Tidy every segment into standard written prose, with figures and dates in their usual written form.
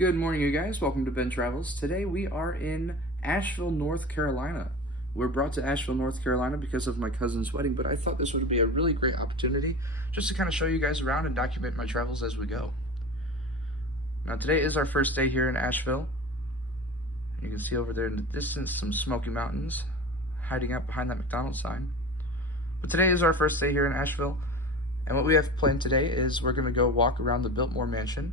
Good morning, you guys. Welcome to Ben Travels. Today we are in Asheville, North Carolina. We're brought to Asheville, North Carolina because of my cousin's wedding, but I thought this would be a really great opportunity just to kind of show you guys around and document my travels as we go. Now today is our first day here in Asheville. You can see over there in the distance some Smoky Mountains hiding out behind that McDonald's sign. But today is our first day here in Asheville, and what we have planned today is we're going to go walk around the Biltmore Mansion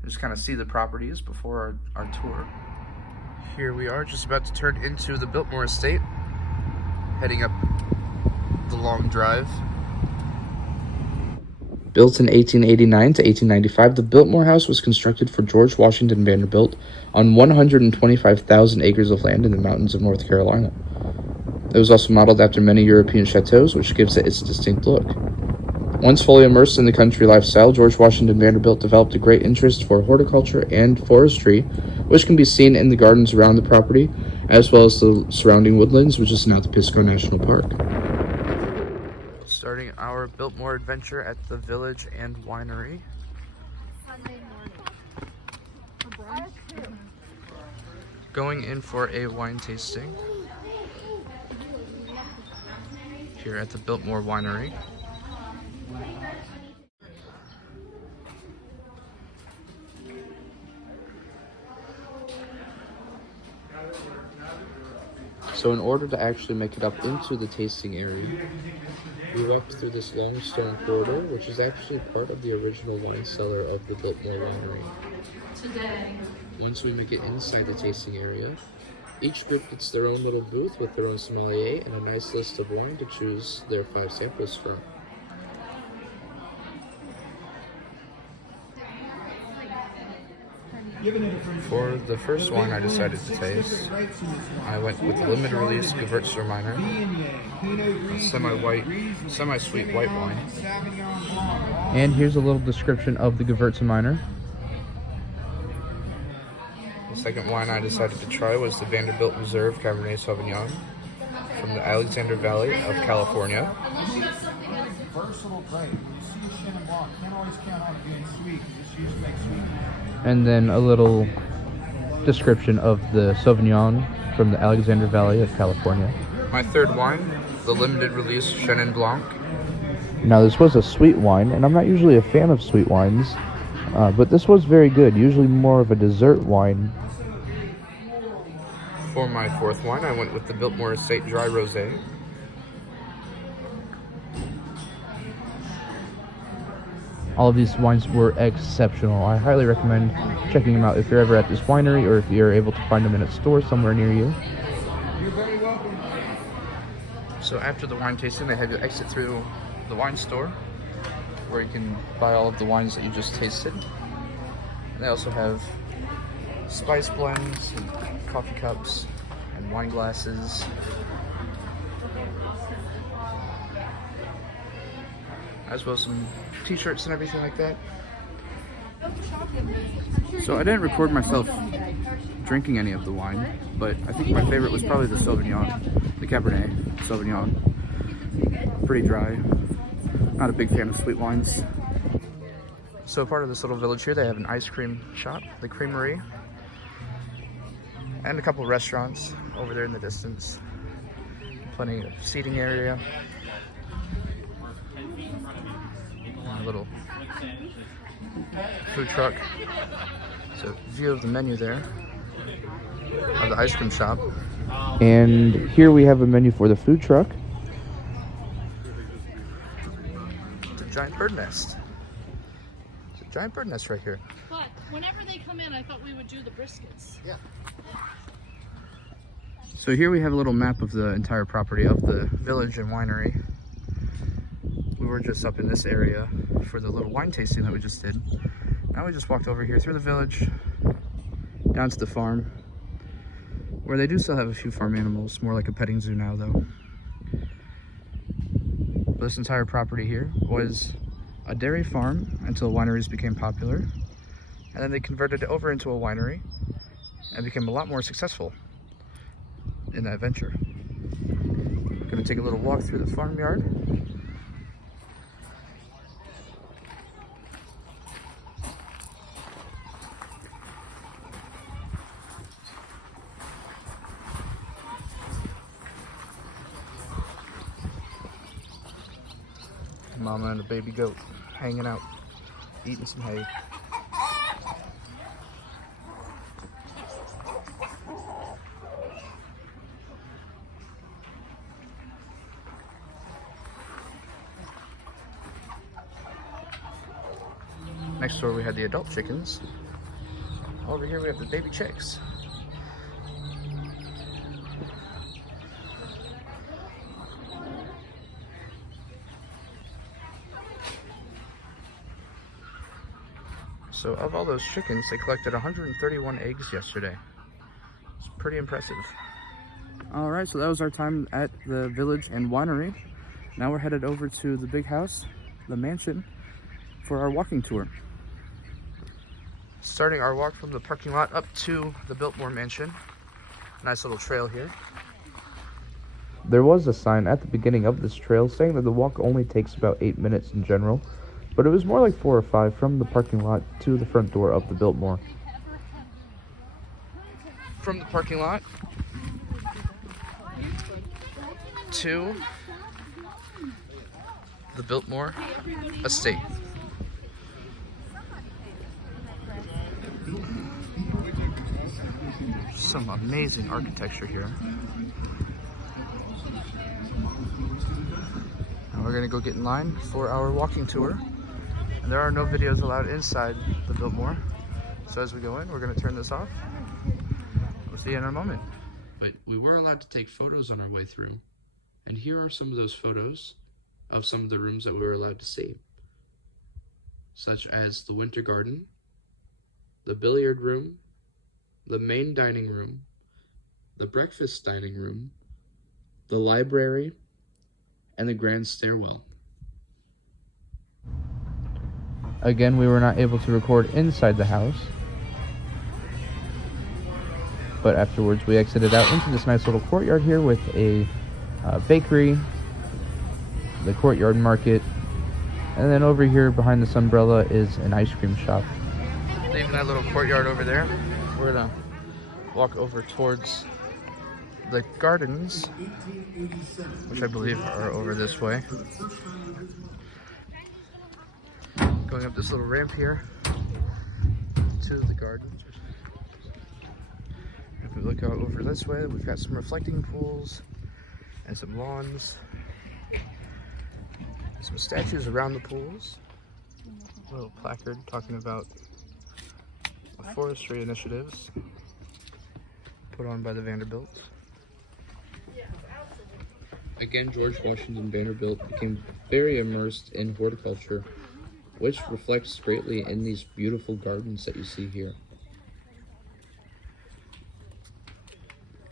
and just kind of see the properties before our tour. Here we are, just about to turn into the Biltmore Estate, heading up the long drive. Built in 1889 to 1895, the Biltmore House was constructed for George Washing Vanderbilt on 125,000 acres of land in the mountains of North Carolina. It was also modeled after many European chateaus, which gives it its distinct look. Once fully immersed in the country lifestyle, George Washing Vanderbilt developed a great interest for horticulture and forestry, which can be seen in the gardens around the property, as well as the surrounding woodlands, which is now the Pisco National Park. Starting our Biltmore adventure at the Village and Winery. Sunday morning. Going in for a wine tasting here at the Biltmore Winery. So in order to actually make it up into the tasting area, we walked through this long stone corridor, which is actually part of the original wine cellar of the Biltmore Winery. Once we make it inside the tasting area, each group gets their own little booth with their own sommelier and a nice list of wine to choose their 5 samples from. For the first wine I decided to taste, I went with the limited release Gewürztraminer, a semi-white, semi-sweet white wine. And here's a little description of the Gewürztraminer. The second wine I decided to try was the Vanderbilt Reserve Cabernet Sauvignon from the Alexander Valley of California. And then a little description of the Sauvignon from the Alexander Valley of California. My third wine, the limited release Chenin Blanc. Now this was a sweet wine, and I'm not usually a fan of sweet wines, but this was very good, usually more of a dessert wine. For my fourth wine, I went with the Biltmore Estate Dry Rosé. All of these wines were exceptional. I highly recommend checking them out if you're ever at this winery or if you're able to find them in a store somewhere near you. You're very welcome. So after the wine tasting, they had to exit through the wine store where you can buy all of the wines that you just tasted. And they also have spice blends and coffee cups and wine glasses. As well as some t-shirts and everything like that. So I didn't record myself drinking any of the wine, but I think my favorite was probably the Sauvignon, the Cabernet Sauvignon. Pretty dry. Not a big fan of sweet wines. So part of this little village here, they have an ice cream shop, the Creamery, and a couple restaurants over there in the distance. Plenty of seating area. A little food truck. So view of the menu there of the ice cream shop. And here we have a menu for the food truck. It's a giant bird nest. It's a giant bird nest right here. But whenever they come in, I thought we would do the briskets. Yeah. So here we have a little map of the entire property of the village and winery. We were just up in this area for the little wine tasting that we just did. Now we just walked over here through the village, down to the farm, where they do still have a few farm animals, more like a petting zoo now though. This entire property here was a dairy farm until wineries became popular, and then they converted it over into a winery and became a lot more successful in that venture. I'm gonna take a little walk through the farmyard. Mama and a baby goat hanging out, eating some hay. Next door we had the adult chickens. Over here we have the baby chicks. So of all those chickens, they collected 131 eggs yesterday. It's pretty impressive. All right, so that was our time at the village and winery. Now we're headed over to the big house, the mansion, for our walking tour. Starting our walk from the parking lot up to the Biltmore Mansion. Nice little trail here. There was a sign at the beginning of this trail saying that the walk only takes about 8 minutes in general, but it was more like 4 or 5 from the parking lot to the front door of the Biltmore. From the parking lot to the Biltmore Estate. Some amazing architecture here. Now we're gonna go get in line for our walking tour. And there are no videos allowed inside the Biltmore. So as we go in, we're gonna turn this off. We'll see you in a moment. But we were allowed to take photos on our way through. And here are some of those photos of some of the rooms that we were allowed to see. Such as the winter garden, the billiard room, the main dining room, the breakfast dining room, the library, and the grand stairwell. Again, we were not able to record inside the house, but afterwards we exited out into this nice little courtyard here with a bakery, the courtyard market, and then over here behind this umbrella is an ice cream shop. Leaving that little courtyard over there, we're gonna walk over towards the gardens, which I believe are over this way. Going up this little ramp here to the gardens. If we look out over this way, we've got some reflecting pools and some lawns. Some statues around the pools. A little placard talking about forestry initiatives put on by the Vanderbilts. Again, George Washing Vanderbilt became very immersed in horticulture, which reflects greatly in these beautiful gardens that you see here.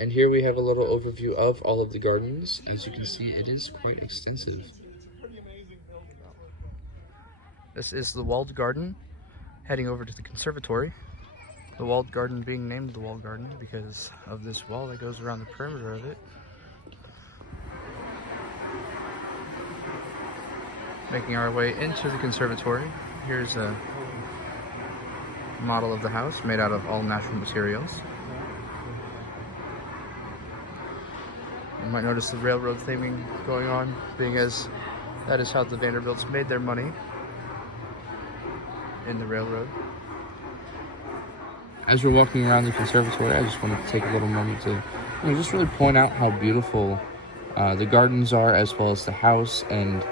And here we have a little overview of all of the gardens. As you can see, it is quite extensive. This is the walled garden, heading over to the conservatory. The walled garden being named the walled garden because of this wall that goes around the perimeter of it. Making our way into the conservatory. Here's a model of the house made out of all natural materials. You might notice the railroad theming going on, being as that is how the Vanderbilts made their money, in the railroad. As we're walking around the conservatory, I just wanted to take a little moment to just really point out how beautiful the gardens are, as well as the house and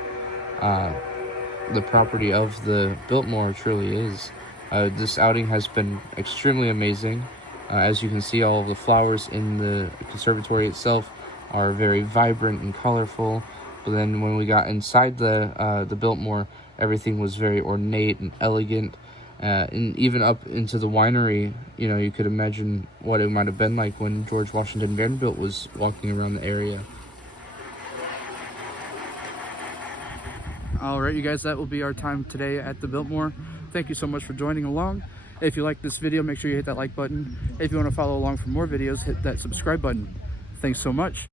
the property of the Biltmore truly is. This outing has been extremely amazing. As you can see, all of the flowers in the conservatory itself are very vibrant and colorful. But then when we got inside the Biltmore, everything was very ornate and elegant. And even up into the winery, you could imagine what it might have been like when George Washing Vanderbilt was walking around the area. All right, you guys, that will be our time today at the Biltmore. Thank you so much for joining along. If you like this video, make sure you hit that like button. If you want to follow along for more videos, hit that subscribe button. Thanks so much.